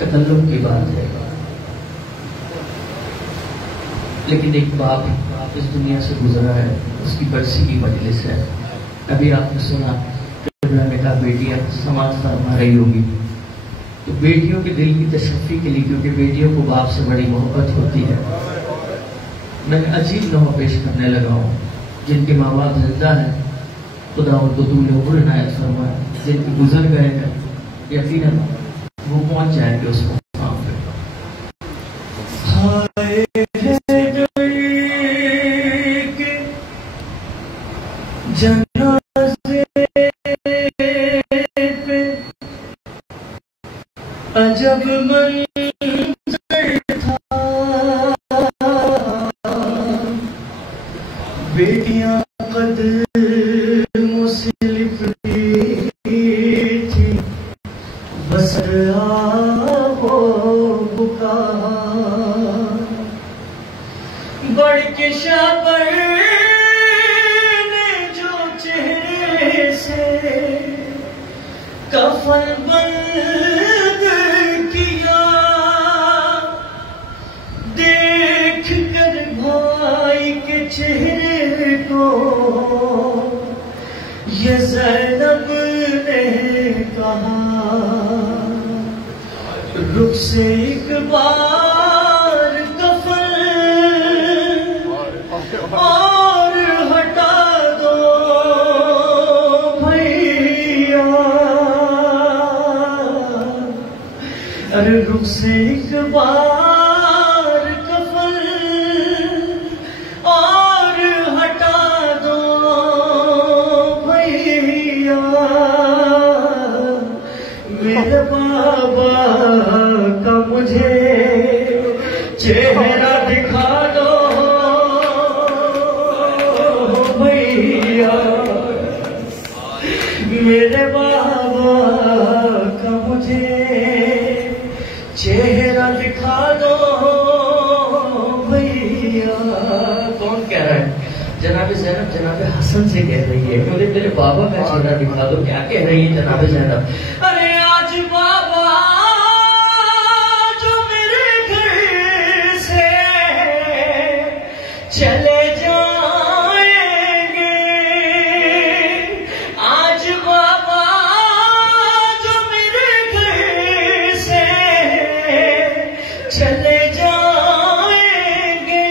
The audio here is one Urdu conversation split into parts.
تکلف کی بات ہے، لیکن ایک باپ اس دنیا سے گزرا ہے، اس کی برسی کی مجلس ہے۔ ابھی آپ نے سنا کہ میں نے کہا بیٹیاں سماج فرما رہی ہوگی، تو بیٹیوں کے دل کی تشفی کے لیے، کیونکہ بیٹیوں کو باپ سے بڑی محبت ہوتی ہے، میں عجیب نوح پیش کرنے لگا ہوں۔ جن کے ماں باپ زندہ ہیں، خدا ان کو طول عمر عنایت فرمائے، جن کے گزر گئے ہیں یقیناً وہ پہنچ جائیں گے اس مقام پہ۔ جنازے پہ عجب منظر تھا، بیٹیاں قدموں سے لپٹی تھی، بسر آہو بکا، بڑھ کے شابر کفن بند کیا، دیکھ کر بھائی کے چہرے کو یہ زینب نے کہا، رخ سے ایک بار کفن اور ہٹا دو بھیا، ارے رخ سے ایک بار کفن اور ہٹا دو بھیا، میرے بابا کا مجھے چہرہ دکھا دو بھیا، میرے بابا کا مجھے چہرہ دکھا دو بھیا۔ کون کہہ رہا ہے؟ جناب زینب جناب حسن سے کہہ رہی ہے کہ میرے بابا کا چہرہ دکھا دو۔ کیا کہہ رہی ہے جناب زینب؟ ارے آج بابا جو میرے گھر سے چلے جائیں گے، آج بابا جو میرے گھر سے چلے جائیں گے،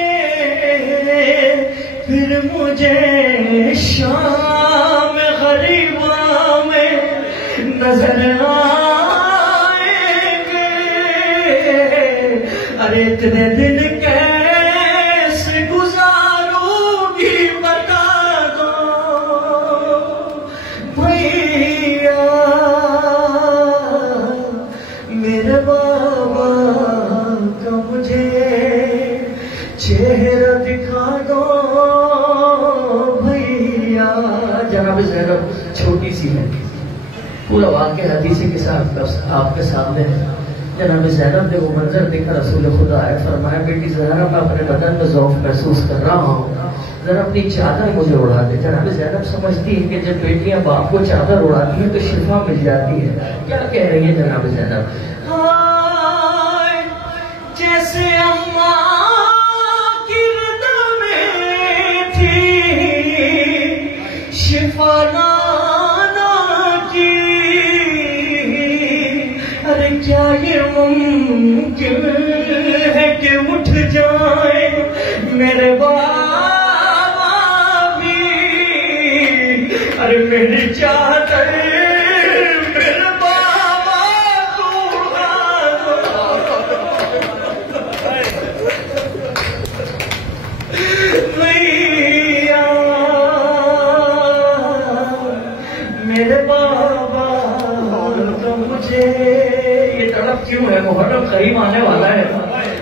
پھر مجھے شام غریباں میں نظر آئیں گے، ارے اتنے دن کیسے گزاروں گی بتا دو بھیا، میرے بابا کا مجھے چہرہ دکھا دو بھیا۔ جناب زینب چھوٹی سی ہے، پورا واقعہ حدیثی کے ساتھ آپ کے سامنے ہے۔ جناب زینب نے وہ منظر دیکھا، رسول خدا ہے فرمایا بیٹی زہرا میں اپنے بدن میں ذوق محسوس کر رہا ہوں، ذرا اپنی چادر مجھے اڑا دے۔ جناب زینب سمجھتی ہے کہ جب بیٹیاں باپ کو چادر اڑاتی ہیں تو شفا مل جاتی ہے۔ کیا کہہ رہی ہے جناب زینب؟ ہائے جیسے اماں کی رضا میں تھی شفا نانا کی، ارے کیا یہ ممکن ہے کہ اٹھ جائیں میرے بابا بھی، ارے میری چادر میرے بابا کو بھیا، میرے بابا کا مجھے یہ تڑپ کیوں ہے؟ محرم قریب آنے والا ہے،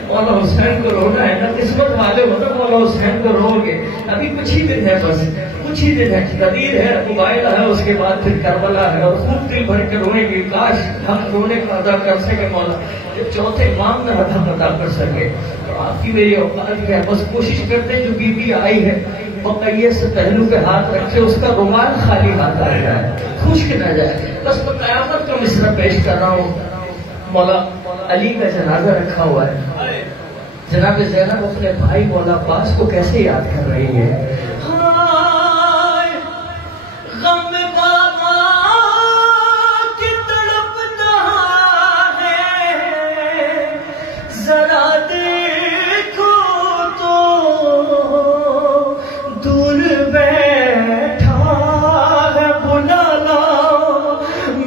مولا حسین کو رونا ہے نا، قسمت والے ہو تو مولا حسین کو رو گے۔ ابھی کچھ ہی دن ہے، بس کچھ ہی دن ہے، غدیر ہے، مبائلہ ہے، اس کے بعد پھر کربلا ہے، اور خوب دل بھر کے روئیں گے، کاش ہم رونے کا ادا کر سکے مولا، جب چوتھے امام میں رحمت ادا کر سکے۔ تو آپ کی میری اوقات ہے، بس کوشش کرتے ہیں جو بی بی آئی ہے بقیہ سے پہلو پہ ہاتھ رکھے، اس کا رومال خالی ہاتھ آ جائے، خشک نہ جائے۔ بس میں قیامت کا مصرع پیش کر رہا ہوں، مولا علی کا جنازہ رکھا ہوا ہے. جناب زینب اپنے بھائی مولا عباس کو کیسے یاد کر رہی ہے؟ غم بابا کی تڑپتا ہے، ذرا دیکھو تو دور بیٹھا ہے، بلا لاؤ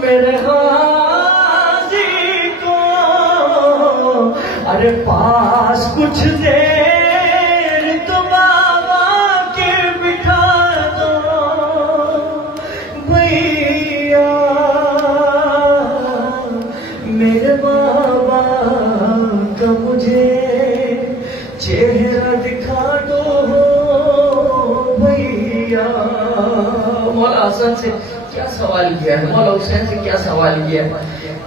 میرے غازی کو، ارے پاس کچھ دیر تو بابا کے بٹھا دو بھیا، میرے بابا کا مجھے چہرہ دکھا دو بھیا. مولا حسن سے کیا سوال کیا ہے، مولا حسین سے کیا سوال کیا ہے؟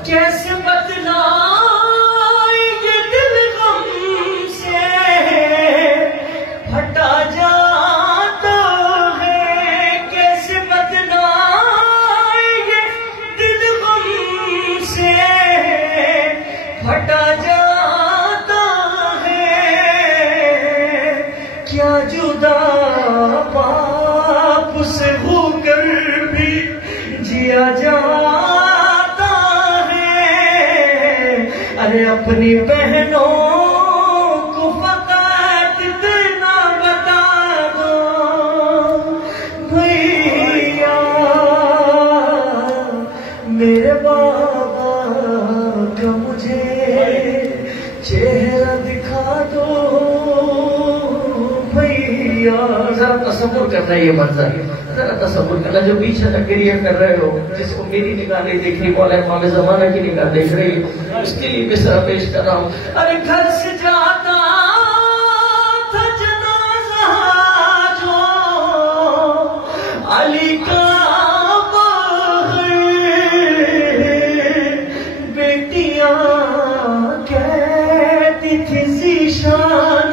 کیسے بتلائیں یہ دل غم سے پھٹا جاتا ہے، کیسے بتلائیں یہ دل غم سے پھٹا جاتا ہے، کیا جدا باپ سے ہو کر بھی جیا جاتا ہے، ارے اپنی بہنوں کو فقط اتنا بتا دو بھیا، میرے بابا کا مجھے چہرہ دکھا دو بھیا. ذرا تصور کرنا یہ منظر، ذرا تصور کرنا جو پیچھے تک گریہ کر رہے ہو، جس کو میری نگاہ نہیں دیکھ رہی، مولا امام زمانہ کی نگاہ دیکھ رہی ہے، اس کے لیے مصرع پیش کر رہا ہوں. ارے گھر سے جاتا تھا جنازہ جو علی کا باہر، بیٹیاں کہتی تھی ذیشان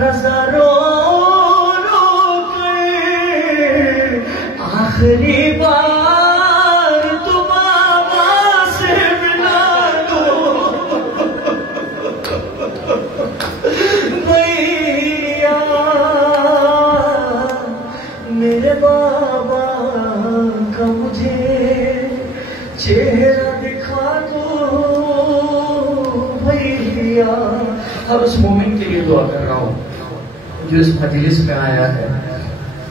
رضا رو آخری بار تو بابا سے ملا دو بھیا، میرے بابا کا مجھے چہرہ دکھا دو بھیا. ہر اس مومن کے لیے دعا کر رہا ہوں جو اس مجلس میں آیا ہے،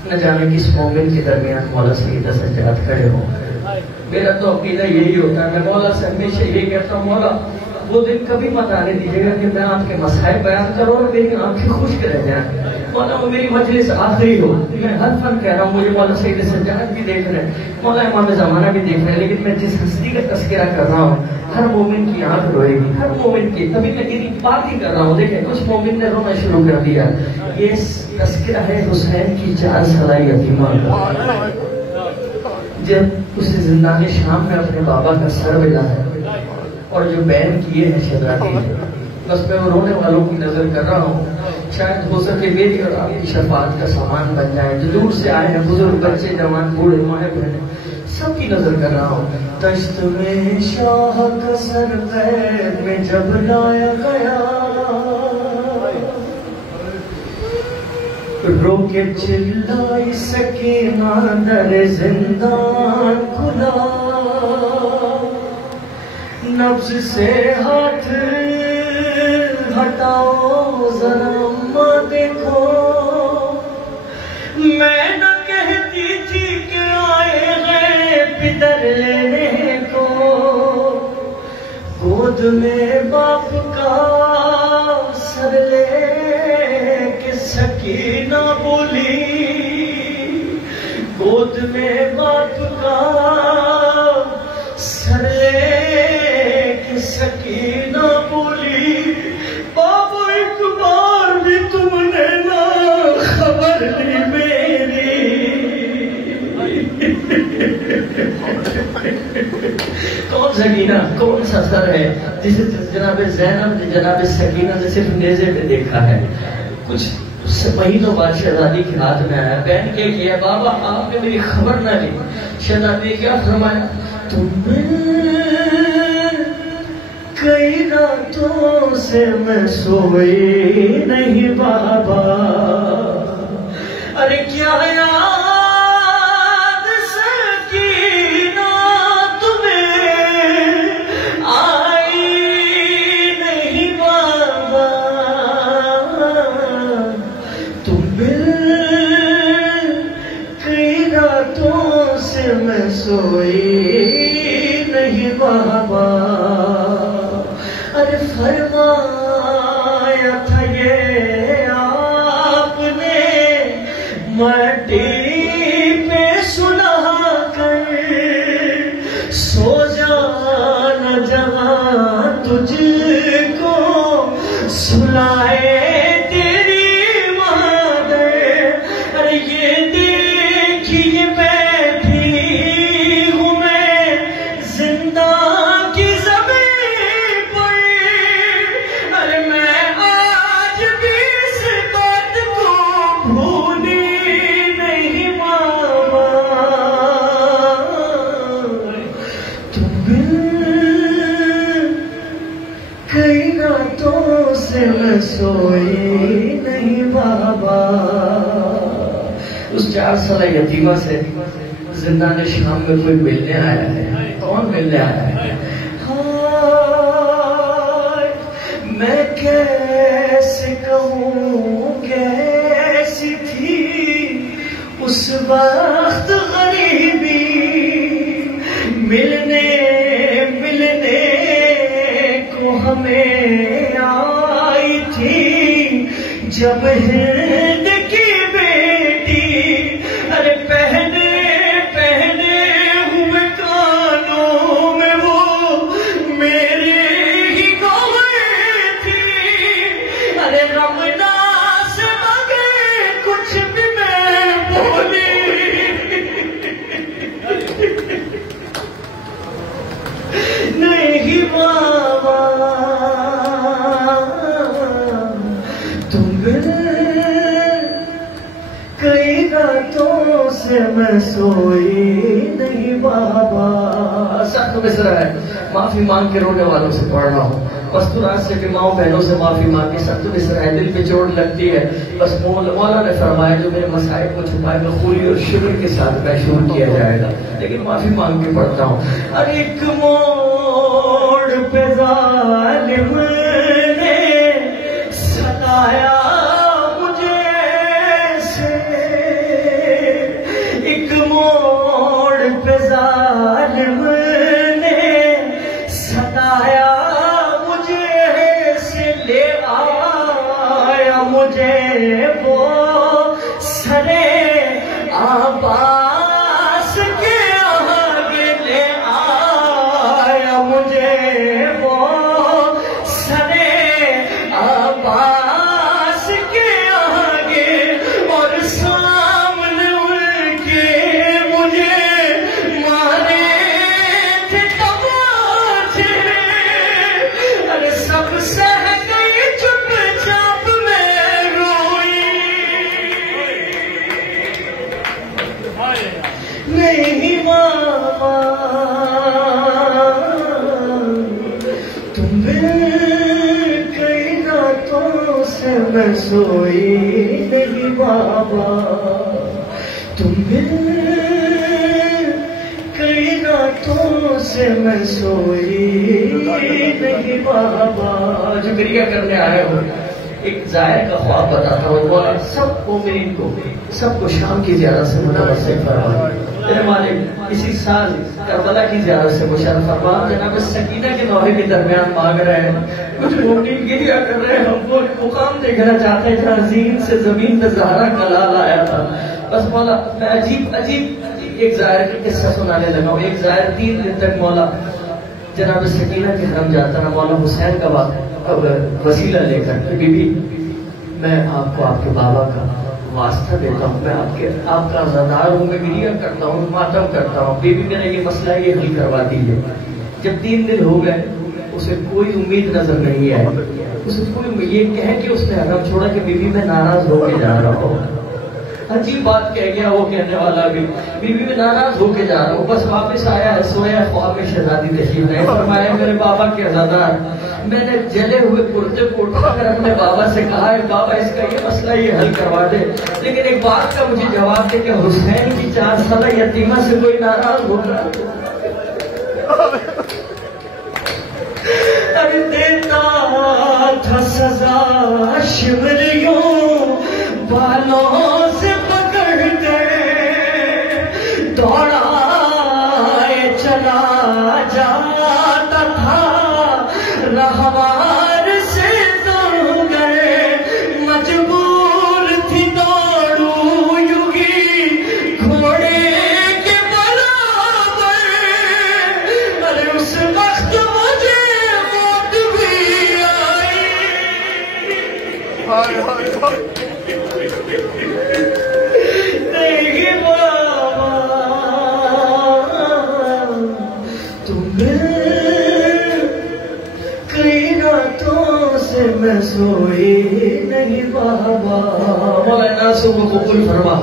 نہ جانے کس مومن کے درمیان مولا سید سجاد کھڑے ہوں. میرا تو عقیدہ یہی ہوتا ہے، میں مولا سے ہمیشہ یہی کہتا ہوں، مولا وہ دن کبھی مت آنے دیجیے گا کہ میں آپ کے مسائل بیان کروں اور میری آنکھیں خشک رہ جائیں. مولا وہ میری مجلس آخری ہو، میں ہر فن کہہ رہا ہوں، مجھے مولا سید سجاد بھی دیکھ رہے ہیں، مولا امام زمانہ بھی دیکھ رہے ہیں، لیکن میں جس ہستی کا تذکرہ کر رہا ہوں ہر مومن کی آنکھ روئے گی، ہر مومن کی. تبھی میں تیری بات ہی کر رہا ہوں. دیکھیں کچھ مومن نے رونا شروع کر دیا. یہ تذکرہ ہے حسین کی 4 سالہ یتیمہ کا، جب اسے زندان شام میں اپنے بابا کا سر ملا ہے اور جو بین کیے ہیں شہزادی، بس میں وہ رونے والوں کی نظر کر رہا ہوں. شاید ہو سکے میری اور آپ کی شفاعت کا سامان بن جائے. جو دور سے آئے ہیں بزرگ، بچے، جوان، بوڑھے، مائیں بہنیں، سب کی نظر کر رہا ہوں. دشت میں شاہ کا سر قید میں جب لایا گیا، رو کے چلائی سکینہ در زندان کھلا، نبض سے ہاتھ ہٹاؤ ذرا اماں دیکھو، میں نہ کہتی تھی کہ آئے ہیں پدر لینے کو، گود میں باپ کا سر لے کے سکینہ بولی، گود میں باپ کا سر لے کے سکینہ بولی، بابا ایک بار بھی تم نے نہ خبر لی میری. کون سکینہ، کون سا سر ہے جسے جناب زینب نے جناب سکینہ نے صرف نیزے پہ دیکھا ہے؟ کچھ مہینوں بعد شہزادی کے ہاتھ میں آیا. بہن کے کیا بابا آپ نے میری خبر نہ لی. شہزادی نے کیا فرمایا؟ تم کئی راتوں سے میں سوئی نہیں بابا، ارے کیا یاد سکینہ تمہیں آئی نہیں بابا، تم کئی راتوں سے میں سوئی نہیں بابا، ارے فرمایا تھا یہ آپ نے مٹی پہ سلا کر، سو جانا جہاں تجھ کو سلائے تیری مادر، ارے یہ دیکھیے بیٹھی ہوں میں زندہ کی زمین پر، ارے میں آج بھی اس بات کو بھولی نہیں بابا، تم کئی راتوں سے میں سوئی نہیں بابا۔ اس 4 سالہ یتیمہ سے زندان شام میں کوئی ملنے آیا ہے، کون ملنے آیا ہے؟ میں کیسے کہوں کیسی تھی اس وقت غریبی، ملنے کو ہمیں آئی تھی جب ہند کی بیٹی، ارے پہنے ہوئے کانوں میں وہ میرے ہی گوہر تھی، ارے رمنا سے مگر کچھ بھی میں بولی نہیں بابا، تم کئی راتوں سے میں سوئی نہیں بابا۔ سب کو مصرع ہے، معافی مانگ کے رونے والوں سے پڑھ رہا ہوں، مستورات سے بھی ماؤں بہنوں سے معافی مانگ کے، سب کو مصرع ہے، دل پہ چوٹ لگتی ہے، بس مولا نے فرمایا جو میرے مسائل کو چھپائے گا خوری اور شکر کے ساتھ محشور کیا جائے گا، لیکن معافی مانگ کے پڑھتا ہوں۔ ارے ایک موڑ پہ ظالم نے ستایا مجھے سے، ایک موڑ پہ ظالم نے ستایا مجھے سے، لے آیا مجھے وہ سرے عباس کے آگے، لے آیا مجھے وہ سرے عباس کے آگے، اور سامنے ان کے مجھے مارے تھے تماچے، ارے سب سہ گئی چپ چاپ میں روئی نہیں بابا، تم کئی راتوں سے میں سوئی نہیں بابا، تم کئی راتوں سے میں سوئی نہیں بابا۔ جو گریہ کرنے آئے ہو، ایک زائر کا خواب بتاتا ہوں، وہ سب مومنین کو، سب کو شام کی زیارت سے متوسل فرما، میرے مالک اسی سال کربلا کی زیارت سے مشرف فرما، جناب سکینہ کے نوحے کے درمیان مانگ رہے ہیں، کچھ مومنین گریہ کر رہے ہیں، ہم وہ مقام دیکھنا چاہتے ہیں جہاں زین سے زمین پہ زہرا کا لال آیا تھا۔ بس مولا میں عجیب ایک زائر کا قصہ سنانے لگا ہوں۔ ایک زائر 3 دن تک مولا جناب سکینہ کے حرم جاتا نا، مولا حسین کا وسیلہ لے کر کہ بی بی میں آپ کو آپ کے بابا کا واسطہ دیتا ہوں، میں آپ کا عزادار ہوں، میں گریہ کرتا ہوں، ماتم کرتا ہوں، بی بی میرا یہ مسئلہ یہ حل کروا دیجیے۔ جب 3 دن ہو گئے اسے کوئی امید نظر نہیں آئی، اسے کوئی یہ کہہ کہ اس نے حرم چھوڑا کہ بی بی میں ناراض ہو کے جا رہا ہوں۔ عجیب بات کہہ گیا وہ کہنے والا بھی. بیوی میں ناراض ہو کے جا رہا ہوں. بس واپس آیا ہے, سویا, خواب میں شہزادی تشریف لائے. فرمایا میرے بابا کے عزادار, میں نے جلے ہوئے کرتے کو اٹھا کر اپنے بابا سے کہا ہے بابا اس کا یہ مسئلہ یہ حل کروا دے, لیکن ایک بات کا مجھے جواب دے کہ حسین کی 4 سالہ یتیمہ سے کوئی ناراض ہو رہا ارے دیتا تھا سزا شمریوں بالوں سے پکڑ کے, دوڑائے چلا جاتا تھا رہوار سے تو گئے, مجبور تھی دوڑوں یوگی گھوڑے کے برابر. ارے اس وقت مجھے موت بھی آئی. نہیں بابا تم کئی راتوں سے میں سوئی نہیں بابا. مولانا صبح قبول فرما.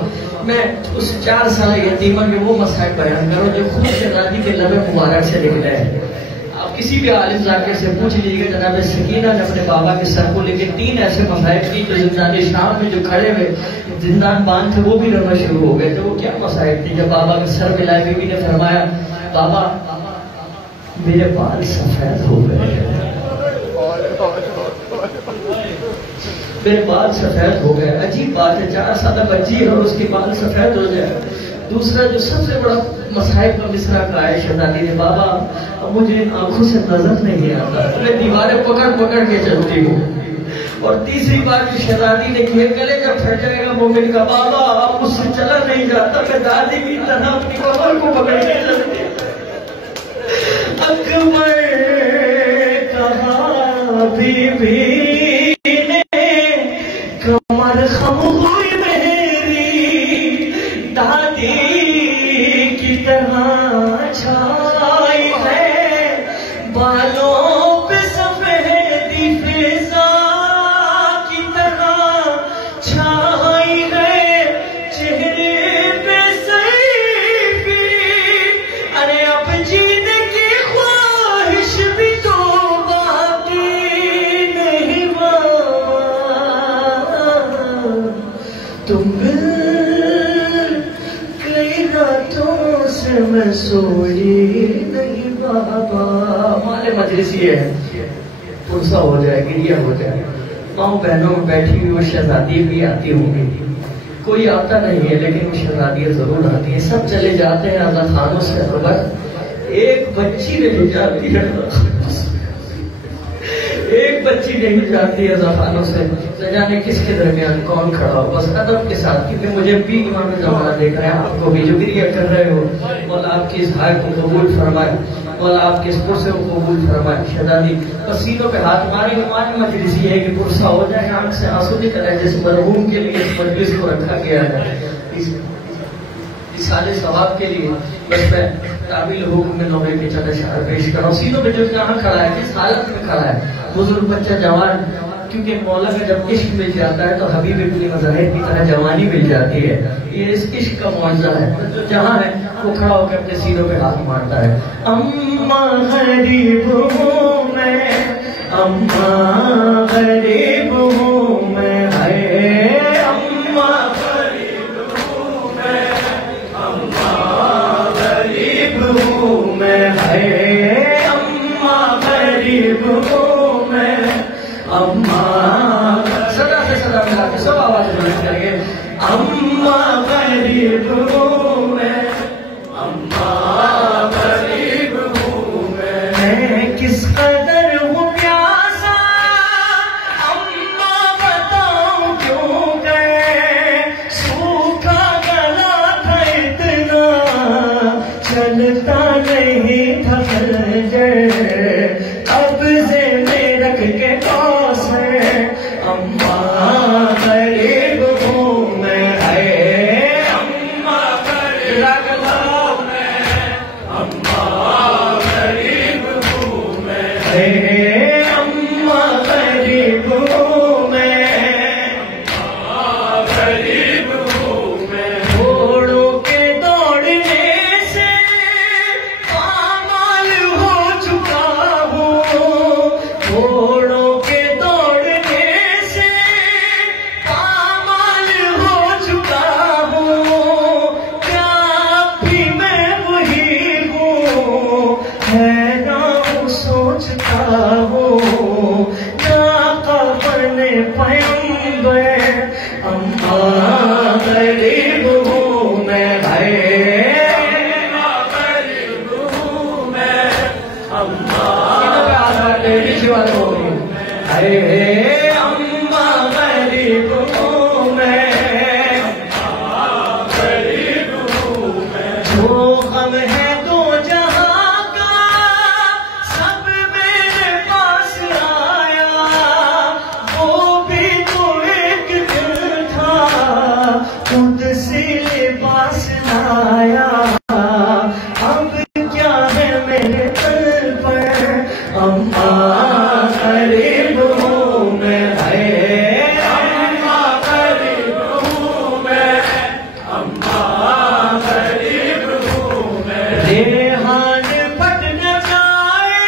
میں اس 4 سالہ یتیمہ کے وہ مسائل بیان کروں جو خود شہزادی کے لب مبارک سے نکلے ہیں. آپ کسی بھی عالم ذاکر سے پوچھ لیجیے گا جناب سکینہ نے اپنے بابا کے سر کو لے کے 3 ایسے مسائل کی جو زندان شام میں جو کھڑے ہوئے زندان بان تھے وہ بھی رونا شروع ہو گئے. تو وہ کیا مسائل تھی؟ جب بابا کے سر ملائے بیوی نے فرمایا بابا میرے بال سفید ہو گئے, میرے بال سفید ہو گئے. عجیب بات ہے, 4 سالہ بچی ہے اور اس کے بال سفید ہو جائے. دوسرا جو سب سے بڑا مسائل کا مصرع کا ہے شہزادی نے بابا اب مجھے آنکھوں سے نظر نہیں آتا, میں دیواریں پکڑ پکڑ کے چلتی ہوں. اور تیسری بات جو شہزادی نے کی, گلے جب پھٹ جائے گا مومن کا بابا اب مجھ سے چلا نہیں جاتا, میں دادی کی طرح اپنی کمر کو پکڑ کے چلتی. اکبر کہا بی بی نے کمر خم ہوئی میری, دادی کی طرح چھائی ہے, بالوں پہ سفیدی فضا کی طرح چھائی ہے, چہرے پہ سیفی. ارے اب جینے کی خواہش بھی تو باقی نہیں بابا. تم کئی راتوں سے میں سوئی نہیں بابا. ہمارے مجلس یہ ہے پرسہ ہو جائے, گریہ ہو جائے, ماؤں بہنوں میں بیٹھی ہوئی وہ شہزادی بھی آتی ہوں گی. کوئی آتا نہیں ہے لیکن وہ شہزادیاں ضرور آتی ہیں. سب چلے جاتے ہیں آزا خانوں سے, بس ایک بچی نہیں جاتی ہے, ایک بچی نہیں جاتی ہے آزا خانوں سے. نہ جانے کس کے درمیان کون کھڑا ہو, بس ادب کے ساتھ, کیونکہ مجھے بھی امام زمانہ دیکھ رہے ہیں, آپ کو بھی جو گریہ کر رہے ہو. مولا آپ کی اس بھائی کو قبول فرمائے, مولا آپ کے اس پرسے کو قبول فرمائے. شہزادی پسینوں پہ ہاتھ مارے. ہماری مجلس یہ ہے کہ پرسہ ہو جائے, آنکھ سے آنسو نکل آئے, جس مرحوم کے لیے اس مجلس کو رکھا گیا ہے, اس سال ثواب کے لیے. بس میں تعبیل حکم میں نوے کے چند اشعار پیش کر رہا ہوں. سینوں پہ جو یہاں کھڑا ہے, کس حالت میں کھڑا ہے, بزرگ بچہ جوان, کیونکہ مولا کا جب عشق مل جاتا ہے تو حبیب ابن مظاہر کی طرح جوانی مل جاتی ہے. یہ اس عشق کا معجزہ ہے. جو جہاں ہے وہ کھڑا ہو کے اپنے سینوں پہ ہاتھ مارتا ہے. اما غریب ہوں میں, اما غریب ہوں میں, ہے اما غریب ہوں میں, اما غریب ہوں میں, ہے اما غریب ہوں میں, اما صدا سے صدا ملا کے سب آواز بلند کریں گے. اما غریب ہوں میں, اما غریب ہوں میں کس قدر ہوں پیاسا, اما بتاؤں کیوں گئے, سوکھا گلا تھا اتنا, چلتا نہیں تھا خنجر, قبضے میں رکھ کے کوثر ہے اما غریب ہوں میں، جو غم ہے دو جہاں کا سب میرے پاس آیا، وہ بھی تو ایک دل تھا خود سے لباس لایا، اب کیا ہے میرے دل پر اما غریب ہوں میں، ہے اما غریب ہوں میں، اما غریب ہوں میں، ریحان پھٹ نہ جائے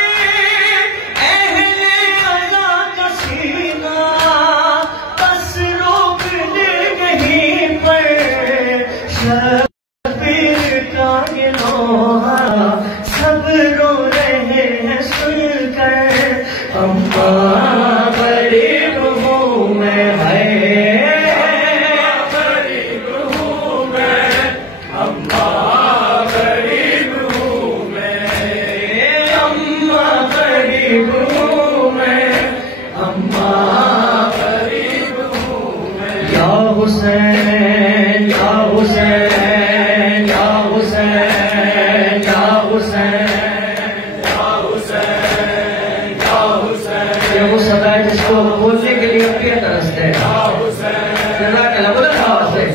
اہل عزا کا سینہ، بس روک لے کہیں پر شبیر کا یہ نوحہ، سب رو رہے ہیں سن کر اما غریب ہوں میں، ہے غریب ہوں میں، اما غریب ہوں میں، اما غریب ہوں میں، اما غریب ہوں میں، یا حسین یا حسین یا حسین یا حسین یا حسین یا حسین، یہ وہ صدا ہے جس کو بولنے کے لیے اپنی ترست ہے، یا حسین جزاک اللہ، بلند آواز سے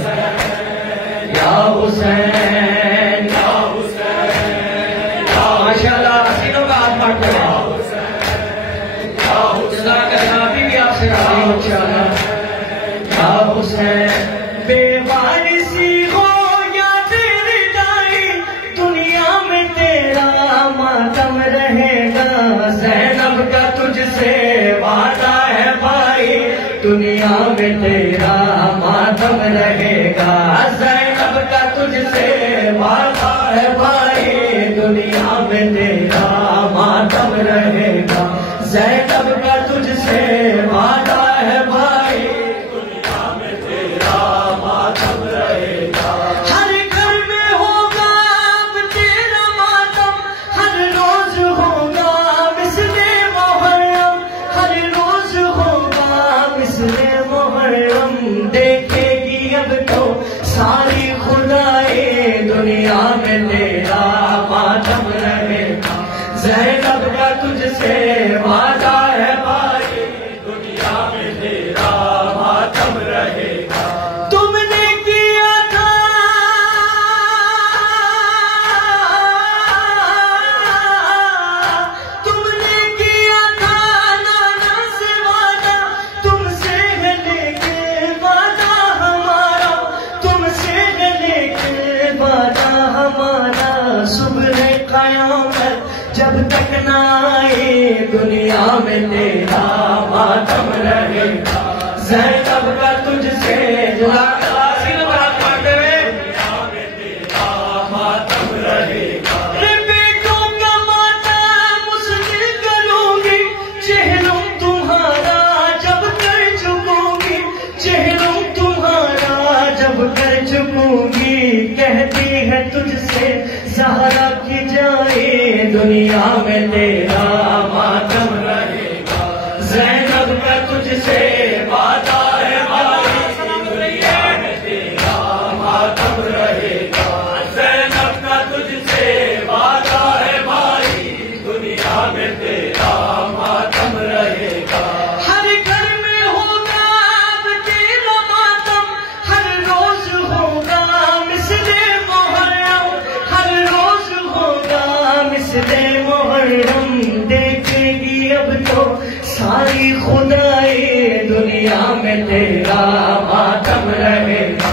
یا حسین یا حسین، ماشاءاللہ سینوں کا ہاتھ بانٹتے ہیں، جزاک اللہ، ابھی بھی آپ سے راضی ہوں انشاءاللہ، یا حسین بے وارثی ہو یا تیری دائی، دنیا میں تیرا ماتم رہے گا، زینب کا تجھ سے وعدہ ہے بھائی، دنیا میں تیرا ماتم رہے گا، زینب کا تجھ سے وعدہ ہے بھائی، دنیا میں تیرا ماتم رہے گا، زینب کا تجھ سے وعدہ ہے بھائی، دنیا میں تیرا ماتم رہے گا، ہر گھر میں ہوگا اب تیرا ماتم، ہر روز ہوگا مثل محرم، ہر روز ہوگا مثل محرم، دیکھے گی اب تو ساری خدائی، دنیا میں تیرا ماتم رہے گا، زینب کا تجھ سے وعدہ ہے بھائی، دنیا میں تیرا ماتم رہے گا، تم نے کیا تھا تم نے کیا تھا نانا سے وعدہ، تم سے ہے لیکن وعدہ ہمارا، تم سے ہے لیکن وعدہ ہمارا، صبح قیامت جب تک نہ آئے دنیا میں تیرا ماتم رہے گا، زینب کا تجھ سے جزاک اللہ، سینوں پر ہاتھ مارتے ہوئے، دنیا میں تیرا ماتم رہے گا، بیٹوں کا ماتم اس دن کروں گی، چہروں تمہارا جب کر چکوں گی، چہروں تمہارا جب کر چکوں گی، کہتی ہے تجھ سے زہرا کی جائے، دنیا میں تیرا ماتم رہے گا، زینب کا تجھ سے وعدہ ہے بھائی، دنیا میں تیرا ماتم رہے گا، زینب کا تجھ سے وعدہ ہے بھائی، دنیا میں تیرا ماتم رہے گا، ہر گھر میں ہوگا اب تیرا ماتم، ہر روز ہوگا مثل محرم، ہر روز ہوگا مثل محرم، دیکھے گی اب تو ساری خدائی، دنیا میں تیرا ماتم رہے گا،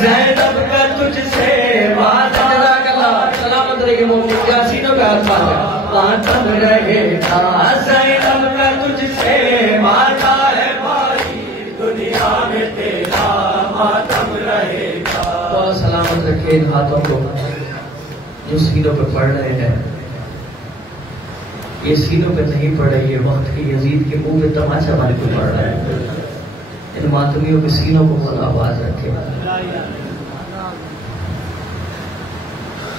زینب کا تجھ سے وعدہ، جزاک اللہ، سلامت رہیے مومن، یاسینوں کا ہاتھ مارا، ماتم رہے گا، زینب کا تجھ سے وعدہ ہے بھائی، دنیا میں تیرا ماتم رہے گا، بہت سلامت رکھے ان ہاتھوں کو جو سینوں پہ پڑھ رہے ہیں، یہ سینوں پہ نہیں پڑ رہی ہے، وقت کے یزید کے منہ پہ تماچا مارے کو پڑ رہا ہے، ان ماتمیوں کے سینوں کو بہت آواز رکھے،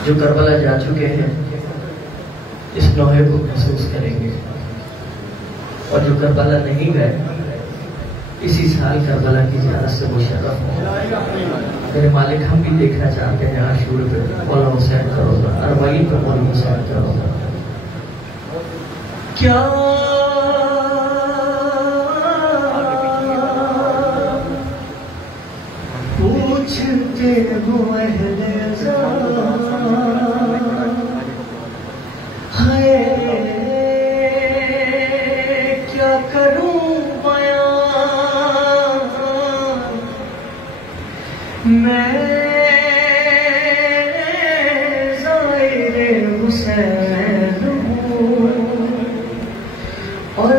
جو کربلا جا چکے ہیں اس نوحے کو محسوس کریں گے، اور جو کربلا نہیں گئے اسی سال کربلا کی زیارت سے مشرف ہوں۔ میرے مالک ہم بھی دیکھنا چاہتے ہیں عاشور پہ مولا حسین کا روزہ، اربعین پہ مولا حسین کا روزہ۔ کیا پوچھتے ہو اہل ہائے کیا کروں بیان میں زائر حسین ہوں اور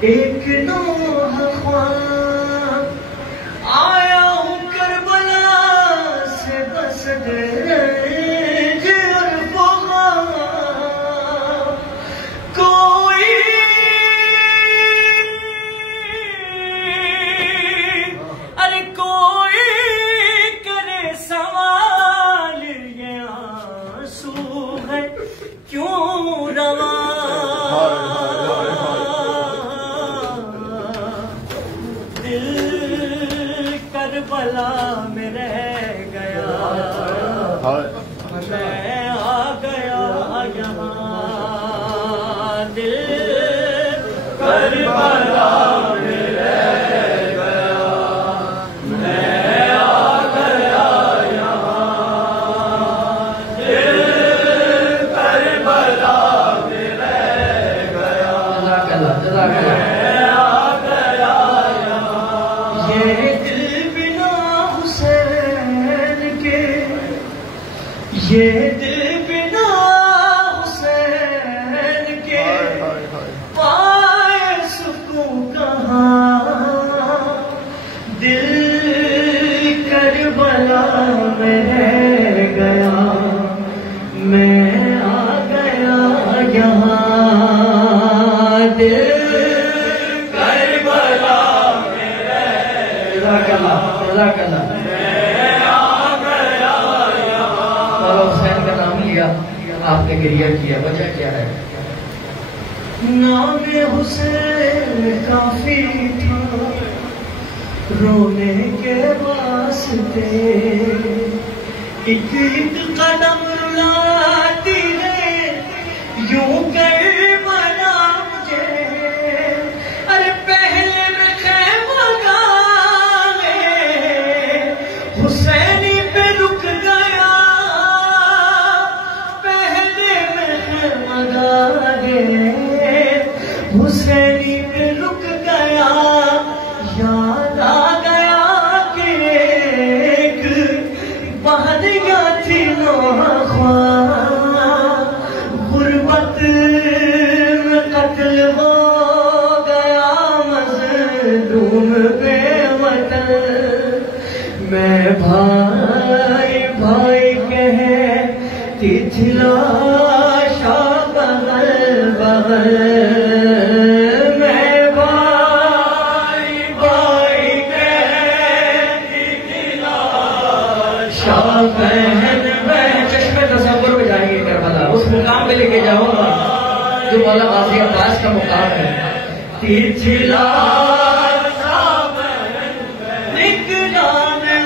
ایک نوح خواب آیا ہوں کربلا سے بس کربلا میں رہ گیا میں آ گیا یہاں دل کربلا میں رہ گیا میں آ گیا یہاں دل کربلا میں رہ گیا میں آ گیا یہاں یہ یہ دل بنا حسین کے پائے سکون کہاں دل کربلا میں رہ گیا میں آ گیا یہاں دل کربلا میں رہ گیا آپ نے گریہ کیا، وجہ کیا ہے؟ نام حسین کافی تھا رونے کے واسطے، ایک ایک قدم رلاتی ہے یوں کربلا مجھے، ارے پہلے میں خیمہ گانے حسینی پہ رک گیا، حسینی پہ رک گیا، یاد آ گیا کہ ایک بہانیاں تھی نوح خواب، غربت میں قتل ہو گیا مظلوم بے وطن، میں بھائی بھائی کہتی تھی لاشا بغل بغل، میں بھائی بھائی کہتی تھی لاشا بہن بہن۔ چشمے تصور میں جائیں گے کربلا، اس مقام پہ لے کے جاؤں گا جو مولا غازی عباس کا مقام ہے، تھی لاشا بہن نکلا میں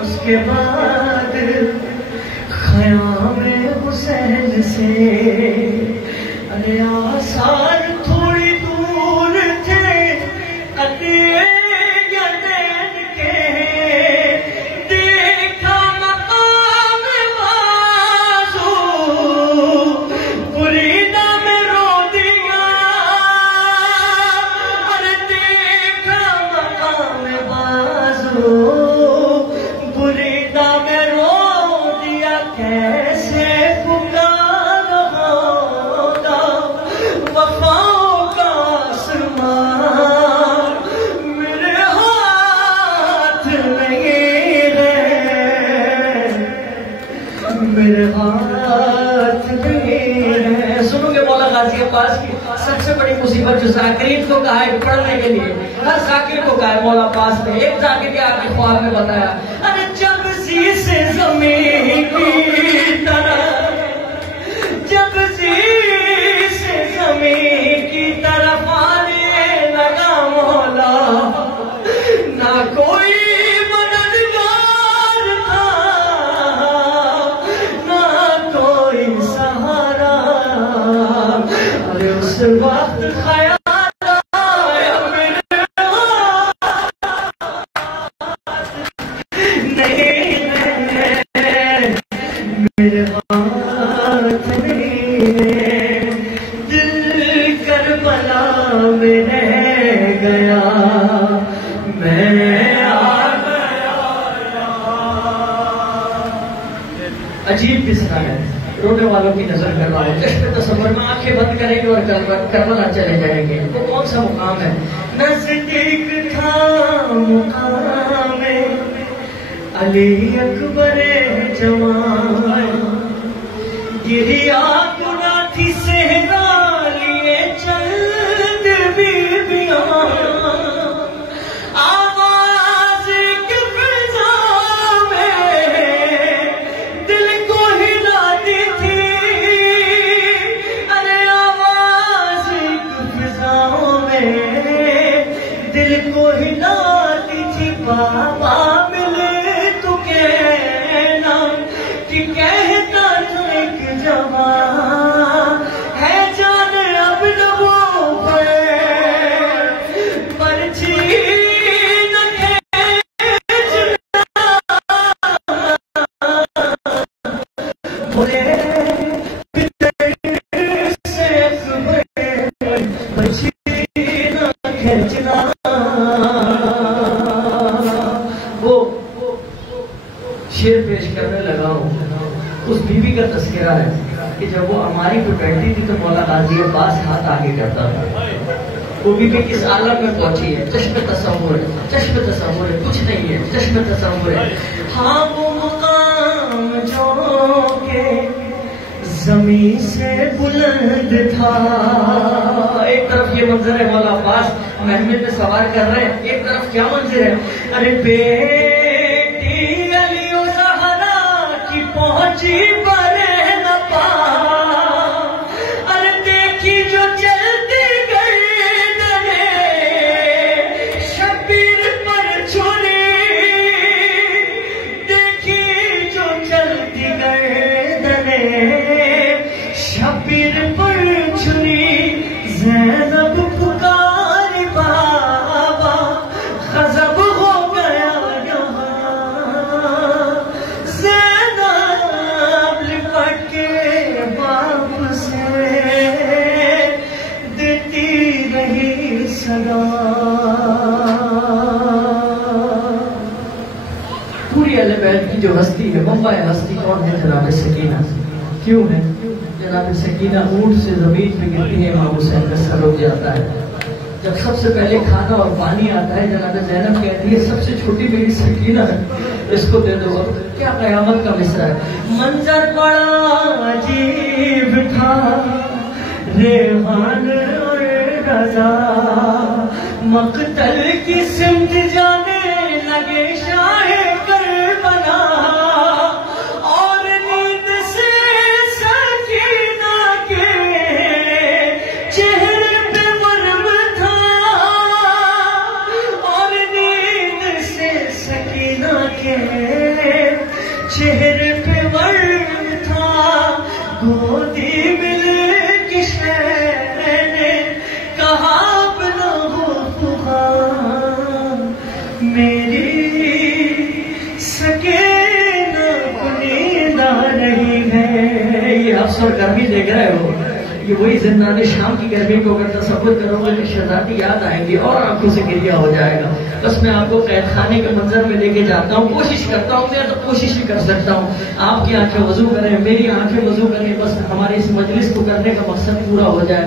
اس کے بعد خیام حسین سے، ارے آثار تھوڑی دور تھے قطع یدین کے، دیکھا مقام بازو بریدہ میں رو دیا، ارے دیکھا مقام بازو بریدہ میں رو دیا، کیسے پکار ہوگا وفاؤں کا آسمان، میرے ہاتھ نہیں ہے، میرے ہاتھ نہیں ہے۔ سنو گے مولا غازی عباس کی سب سے بڑی مصیبت جو ذاکرین کو کہا ہے پڑھنے کے لیے، ہر ذاکر کو کہا ہے مولا عباس نے، ایک ذاکر کے آپ کے خواب میں بتایا، ارے جب سے زمین کی طرح، جب سے بولے اس وقت خیال آیا میرے میرے ہاتھ میں دل کربلا میں رہ گیا میں آ گیا. عجیب قصہ ہے. رونے والوں کی نظر کر رہا ہوں. جشن تصور میں آنکھیں بند کریں گے اور کربلا چلے جائیں گے. وہ کون سا مقام ہے؟ نزدیک تھا مقام علی اکبر جوان گریا گنا تھی صحرا لیے چند بیبیاں آواز ایک فضا میں دل کو ہلاتی تھی. ارے آواز ایک فضا میں دل کو ہلاتی تھی. بابا ملے تو کہنا کہ کہتا تو ایک جوان ہے جان اب لبوں پر پرچھی نہ کھینچنا بولے سے پرچھی نہ کھینچنا. شیر پیش کرنے لگا ہوں. اس بیوی کا تذکرہ ہے کہ جب وہ ہماری پہ بیٹھتی تھی تو مولا غازی عباس ہاتھ آگے کرتا تھا. وہ بیوی کس عالم میں پہنچی ہے؟ چشم تصور ہے. چشم تصور ہے, کچھ نہیں ہے. چشم تصور ہے. ہاں وہ مقام جو کہ زمین سے بلند تھا. ایک طرف یہ منظر ہے مولا عباس محمل میں سوار کر رہے ہیں, ایک طرف کیا منظر ہے؟ ارے بیٹی علی و زہرا کی پہنچی برے نہ پا. ارے دیکھی جو چلتی گئی ڈرے شبیر پر چھری. دیکھی جو چلتی گئی ڈرے شبیر پر چھری. زینب پکاری بابا غضب ہو گیا یہاں. زینب لپٹ کے باپ سے دیتی رہی صدا. پوری اہل بیت کی جو ہستی ہے, منبع ہستی کون ہے؟ جناب سکینہ. کیوں ہے؟ جناب سکینہ اونٹ سے زمین پہ گرتی ہے, امام حسین کا سر رک جاتا ہے. جب سب سے پہلے کھانا اور پانی آتا ہے, جناب زینب کہتی ہے سب سے چھوٹی میری سکینہ ہے, اس کو دے دو. کیا قیامت کا مصرع ہے. منظر بڑا عجیب تھا, ریحان اور رضا مقتل کی سمت جانے لگے شاہ کربلا. اور نیند سے سکینہ کے چہرے پہ مرم تھا. اور نیند سے سکینہ کے چہرے پہ مرم تھا. گودی مل کے شہر نے کہا بنا ہو فغان میری سکینہ کو نیند آ رہی ہے. یہ افسر گرمی دیکھ رہے ہو, یہ وہی زندان شام کی گرمی کو اگر تصور کرو گے تو شہزادی یاد آئیں گی اور آنکھوں سے گریا ہو جائے گا. بس میں آپ کو قید خانے کے منظر میں لے کے جاتا ہوں, کوشش کرتا ہوں, میں تو کوشش ہی کر سکتا ہوں. آپ کی آنکھیں وضو کریں, میری آنکھیں وضو کریں, بس ہمارے اس مجلس کو کرنے کا مقصد پورا ہو جائے.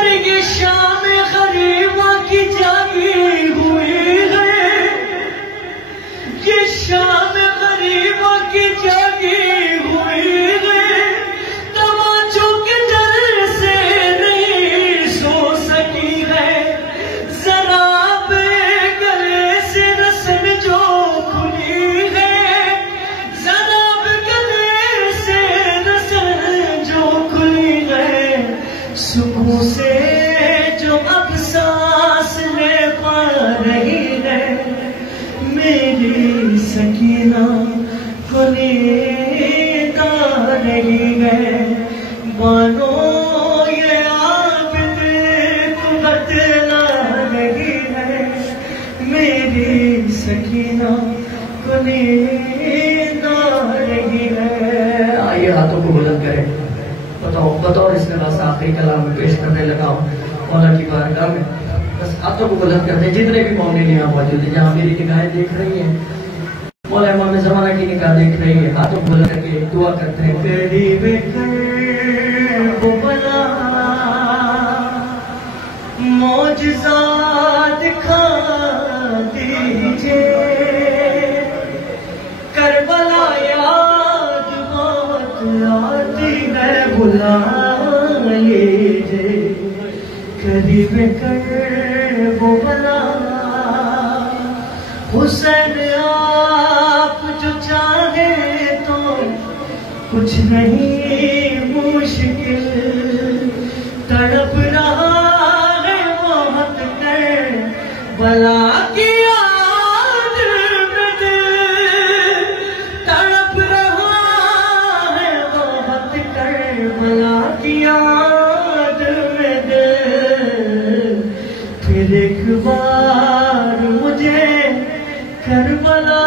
ارے یہ شام غریبہ کی جاگی ہوئی ہے, یہ شام غریبہ کی جاگی ہوئی ہے. تماچوں کے ڈر سے نہیں سو سکی ہے. ذرا گلے سے رسم جو کھلی ہے, ذرا گلے سے رسم جو کھلی ہے. سکون سے جو اب سانس لے پا رہی ہے, میری سکینہ کو نیند آ رہی ہے. بانو یہ آپ نیند آ رہی ہے. آئیے ہاتھوں کو بلند کریں. بطور اس نے بس آخری کلام میں پیش کرنے لگا ہوں مولا کی بارگاہ میں. بس ہاتھوں کو بلند کرتے ہیں جتنے بھی مومنین یہاں موجود ہیں. جہاں میری نگاہیں دیکھ رہی ہیں مولا امام زمانہ کی نگاہ دیکھ رہی ہے. ہاتھوں کو بلند کر کے دعا کرتے ہیں. قریب کر وہ بلا معجزات دکھا دیجئے. کربلا یاد بہت آتی ہے بلا لیجئے. قریب کر وہ بلا حسین آپ جو چاہے تو کچھ نہیں مشکل. تڑپ رہا ہے بہت کر بلا کی یاد میں دل. تڑپ رہا ہے بہت کر بلا کی یاد میں دل. پھر ایک بار مجھے کربلا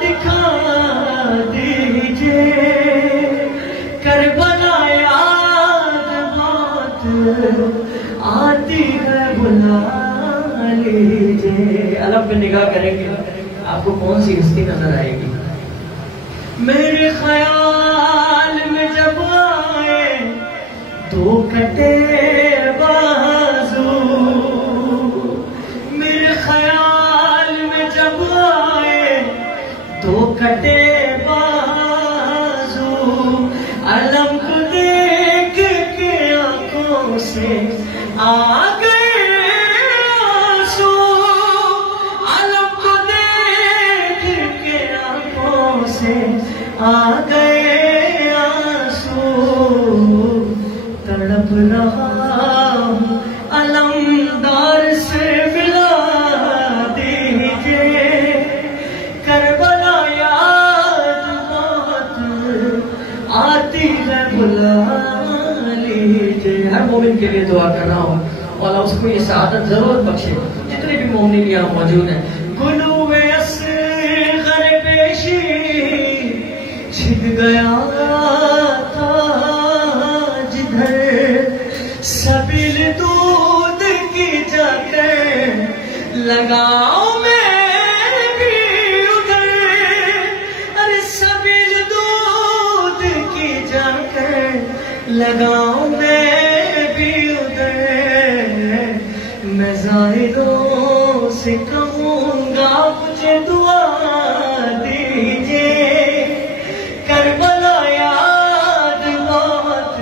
دکھا دیجئے. کربلا یاد بہت آتی ہے بلا لیجئے. علم پہ نگاہ کریں گے آپ کو کون سی ہستی نظر آئے گی؟ میرے خیال میں جب آئے دو کٹے بازو. میرے خیال میں جب آئے دو کٹے بازو. علم کو دیکھ کے آنکھوں سے آ گئے آنسو. علم کو دیکھ کے آنکھوں سے آ گئے آنسو. تڑپ رہا ہوں علمدار سے ملا دیجئے. کربلا یاد بہت آتی ہے بلا لیجئے. ہر مومن کے لیے دعا کر رہا ہوں مولا اس کو یہ سعادت ضرور بخشے جتنے بھی مومنین یہاں موجود ہیں. گلو اصغر پیشی چھن گیا تھا جدھر سبیل دودھ کی جا کر لگاؤ میں بھی ادھر. ارے سبیل دودھ کی جا کر لگاؤ میں بھی ادھر. میں زاہدوں سے کہوں گا مجھے دعا دیجئے. کربلا یاد بہت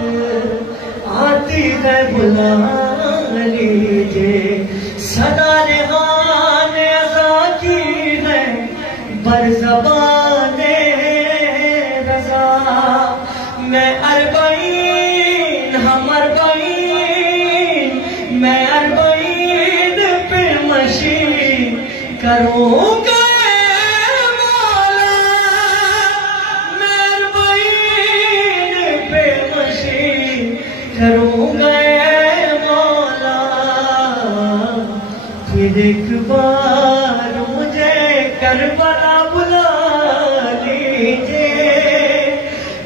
آتی ہے بلا لیجئے. صدا ریحان ازا کی ہے بر زبان رضا. میں اربعین ہم اربعین میں اربعین پہ مشی کروں گا مولا. میں اربعین پہ مشی کروں گا مولا. پھر ایک بار مجھے کربلا بلا لیجئے.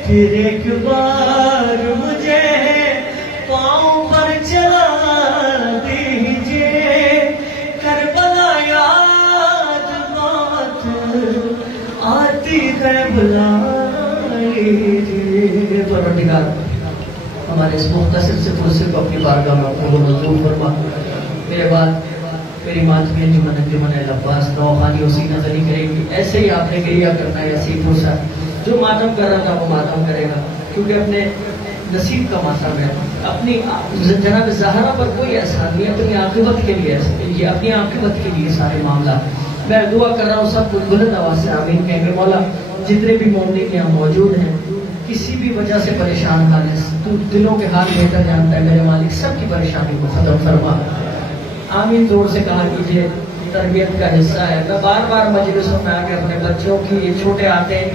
پھر ایک بار مجھے پاؤں پر چلا دیجئے. کربلا یاد بہت آتی ہے بلا لیجئے. پروردگار ہمارے اس مختصر سے فرصت کو اپنی بارگاہ میں قبول منظور فرما. میرے بعد میری ماتمی انجمن العباس نوخانی اسی نظری کرے گی. ایسے ہی آپ نے گریہ کرنا ہے. ایسی فرصت جو ماتم کر رہا تھا وہ ماتم کرے گا کیونکہ اپنے نصیب کا ماتم ہے. اپنی جناب زہرا پر کوئی احسان نہیں ہے. اپنی عاقبت کے لیے یہ اپنی عاقبت کے لیے سارے معاملات. میں دعا کر رہا ہوں سب کچھ بلند آواز سے آمین کہیں گے. مولا جتنے بھی مومنین یہاں موجود ہیں کسی بھی وجہ سے پریشان حال ہے تو دلوں کے حال بہتر جانتا ہے میرے مالک. سب کی پریشانی کو ختم فرما. آمین زور سے کہا کیجئے. تربیت کا حصہ ہے. میں بار بار مجلسوں میں آ کے اپنے بچوں کی یہ چھوٹے آتے ہیں